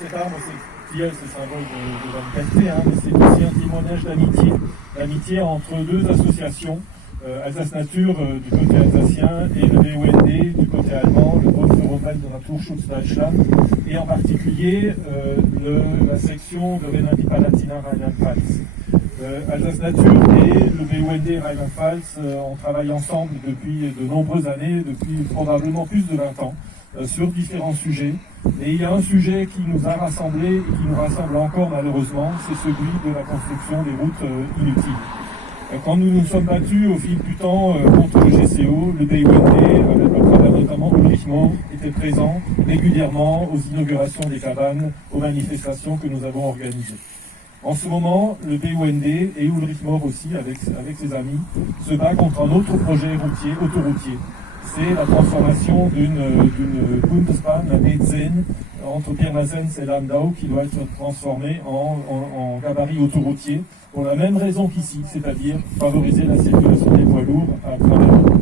cet arbre, c'est tilleul, c'est symbole de l'amitié, hein, mais c'est aussi un témoignage d'amitié entre deux associations, Alsace Nature du côté alsacien et le BUND du côté allemand, le Bund für Umwelt und Naturschutz Deutschland, et en particulier la section de Rhénanie-Palatinat Rheinland-Pfalz. Alsace Nature et le BUND Rheinland-Pfalz ont travaillé ensemble depuis de nombreuses années, depuis probablement plus de 20 ans, sur différents sujets. Et il y a un sujet qui nous a rassemblés et qui nous rassemble encore malheureusement, c'est celui de la construction des routes inutiles. Quand nous nous sommes battus au fil du temps contre le GCO, le BUND, à travers notamment Ulrich Mohr, était présent régulièrement aux inaugurations des cabanes, aux manifestations que nous avons organisées. En ce moment, le BUND et Ulrich Mohr aussi, avec ses amis, se bat contre un autre projet autoroutier. C'est la transformation d'une Bundesbahn, la B10, entre Pirmasens et Landau, qui doit être transformée en gabarit autoroutier, pour la même raison qu'ici, c'est-à-dire favoriser la circulation des poids lourds à travers le monde.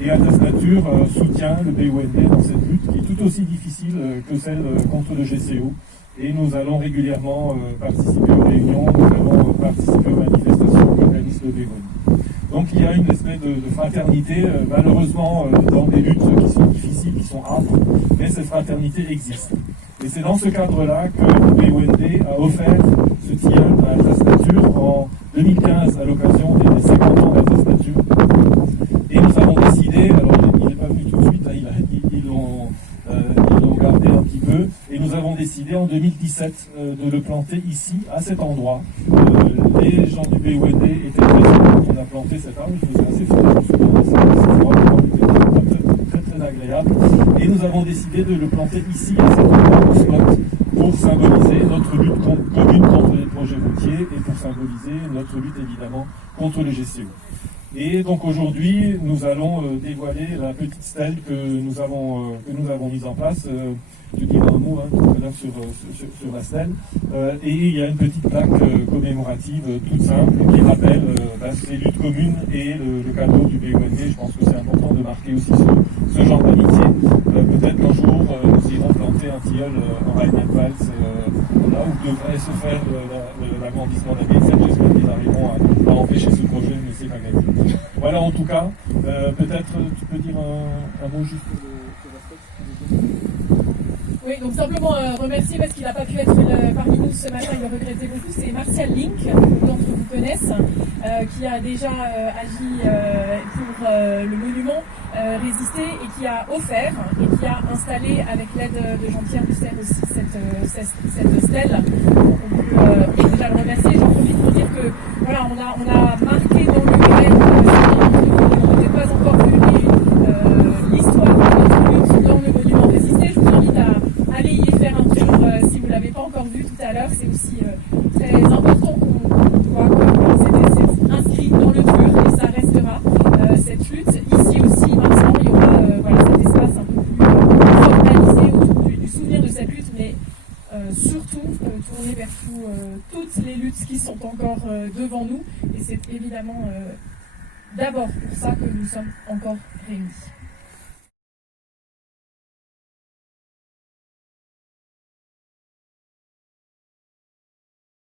Et Alsace Nature soutient le BUND dans cette lutte, qui est tout aussi difficile que celle contre le GCO. Et nous allons régulièrement participer aux réunions, nous allons participer aux manifestations qu'organise le BUND. Donc il y a une espèce de fraternité, malheureusement dans des luttes qui sont difficiles, qui sont âpres, mais cette fraternité existe. Et c'est dans ce cadre-là que le BUND a offert ce tilleul à Alsace Nature en 2015 à l'occasion des 50 ans d'Alsace Nature. Et nous avons décidé, alors il n'est pas venu tout de suite, hein, ils l'ont gardé un petit peu, et nous avons décidé en 2017 de le planter ici, à cet endroit. Les gens du BUND étaient présents quand on a planté cet arbre, il faisait assez froid, je me souviens, assez froid, très agréable. Et nous avons décidé de le planter ici, à cet endroit, au spot, pour symboliser notre lutte commune contre les projets routiers et pour symboliser notre lutte évidemment contre le GCO. Et donc aujourd'hui, nous allons dévoiler la petite stèle que nous avons mise en place. Je dirai un mot tout à l'heure sur la stèle. Et il y a une petite plaque commémorative toute simple qui rappelle ces luttes communes et le cadeau du BUND. Je pense que c'est important de marquer aussi ce genre d'amitié. Peut-être qu'un jour, nous irons planter un tilleul en Rheinland-Pfalz, là où devrait se faire l'agrandissement de la B7. J'espère qu'ils arriveront à empêcher ce projet, mais c'est pas gagné. Voilà, en tout cas, peut-être tu peux dire un mot juste sur l'aspect. Oui, donc simplement remercier parce qu'il n'a pas pu être parmi nous ce matin, il le regrettait beaucoup, c'est Martial Link, que d'entre vous connaissent, qui a déjà agi pour le monument résisté et qui a offert et qui a installé avec l'aide de Jean-Pierre Lucet aussi cette stèle. On peut déjà le remercier, j'en profite pour dire que voilà, on a marqué dans le on n'était pas encore vu l'histoire de notre lutte dans le monument résisté. Je vous invite à aller y faire un tour si vous ne l'avez pas encore vu tout à l'heure. C'est aussi très important qu'on voit que c'est inscrit dans le dur et ça restera cette lutte. Ici aussi, maintenant, il y aura cet espace un peu plus formalisé autour du souvenir de cette lutte, mais surtout tourner vers toutes les luttes qui sont encore devant nous. Et c'est évidemment d'abord pour ça que nous sommes encore réunis.